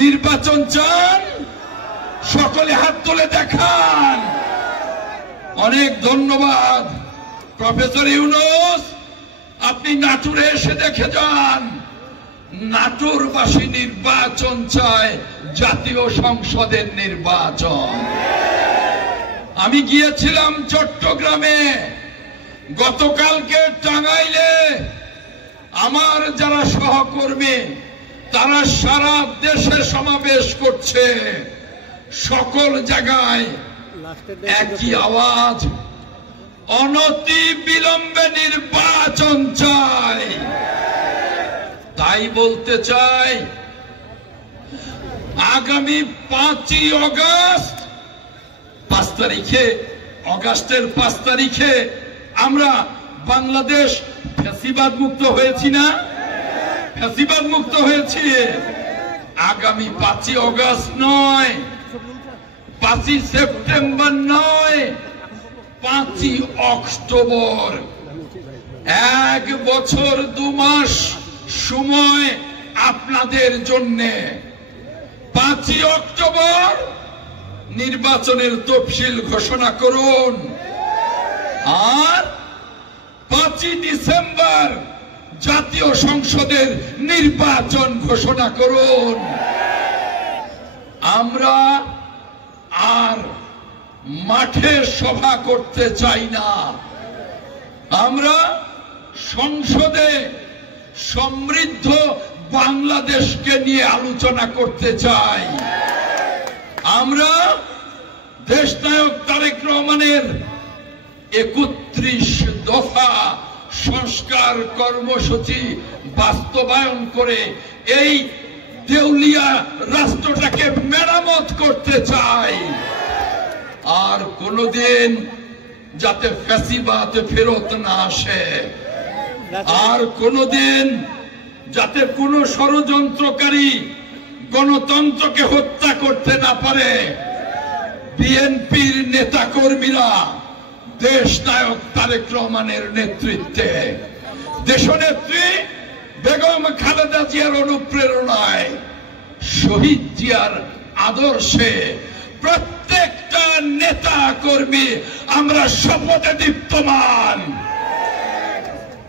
নির্বাচন চান? সকলে হাত তুলে দেখান। অনেক ধন্যবাদ। প্রফেসর ইউনূস, আপনি নাটোরে এসে দেখে যান। নাটোরবাসী নির্বাচন চায়, জাতীয় সংসদের নির্বাচন। আমি গিয়েছিলাম চট্টগ্রামে, গতকালকে টাঙ্গাইলে আমার যারা সহকর্মী তারা সারা দেশে সমাবেশ করছে। সকল জায়গায় একই আওয়াজ, অনতি বিলম্বে নির্বাচন চাই। তাই বলতে চাই, আগামী 5ই অগাস্ট, 5 তারিখে, অগাস্টের 5 তারিখে আমরা বাংলাদেশ ফ্যাসিবাদ মুক্ত হয়েছি না? ফ্যাসিবাদ মুক্ত হয়েছি। আগামী 5ই অগাস্ট নয়, 5ই সেপ্টেম্বর নয়, 5ই অক্টোবর। 1 বছর 2 মাস সময় আপনাদের জন্য। 5ই অক্টোবর নির্বাচনের তফসিল ঘোষণা করুন, আর 5ই ডিসেম্বর জাতীয় সংসদের নির্বাচন ঘোষণা করুন। আমরা আর মাঠে সভা করতে চাই না, আমরা সংসদে সমৃদ্ধ বাংলাদেশকে নিয়ে আলোচনা করতে চাই। আমরা দেশনায়ক তারেক রহমানের 31 দফা সংস্কার কর্মসূচি বাস্তবায়ন করে এই দেউলিয়া রাষ্ট্রটাকে মেরামত করতে চাই। আর কোনদিন যাতে ফ্যাসিবাদ ফেরত না আসে, আর কোনদিন যাতে কোন ষড়যন্ত্রকারী গণতন্ত্রকে হত্যা করতে না পারে। বিএনপির নেতা কর্মীরা দেশনায়ক তারেক রহমানের নেতৃত্বে, দেশনেত্রী বেগম খালেদা জিয়ার অনুপ্রেরণায়, শহীদ জিয়ার আদর্শে প্রত্যেকটা নেতা কর্মী আমরা শপথে দীপ্তমান।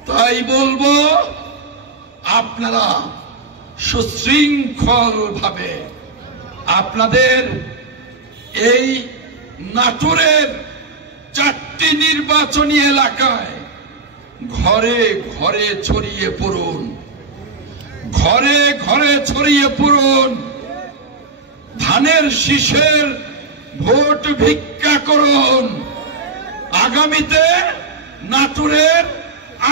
তাই বলবো, আপনারা সুশৃঙ্খল ভাবে আপনাদের এই নাটোরের 4টি নির্বাচনী এলাকায় ঘরে ঘরে ছড়িয়ে পড়ুন, ঘরে ঘরে ছড়িয়ে পড়ুন। ধানের শীষের ভোট ভিক্ষা করুন। আগামীতে নাটোরের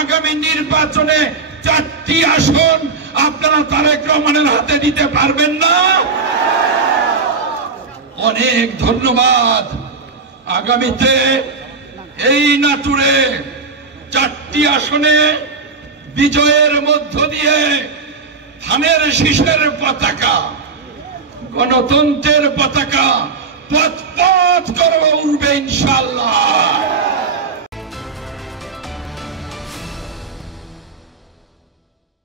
আগামী নির্বাচনে 4টি আসন আপনারা তারেক রহমানের হাতে দিতে পারবেন না? অনেক ধন্যবাদ। আগামীতে এই নাটোরে 4টি আসনে বিজয়ের মধ্য দিয়ে ধানের শীষের পতাকা, গণতন্ত্রের পতাকা পথ পথ করে উড়বে ইনশাআল্লাহ।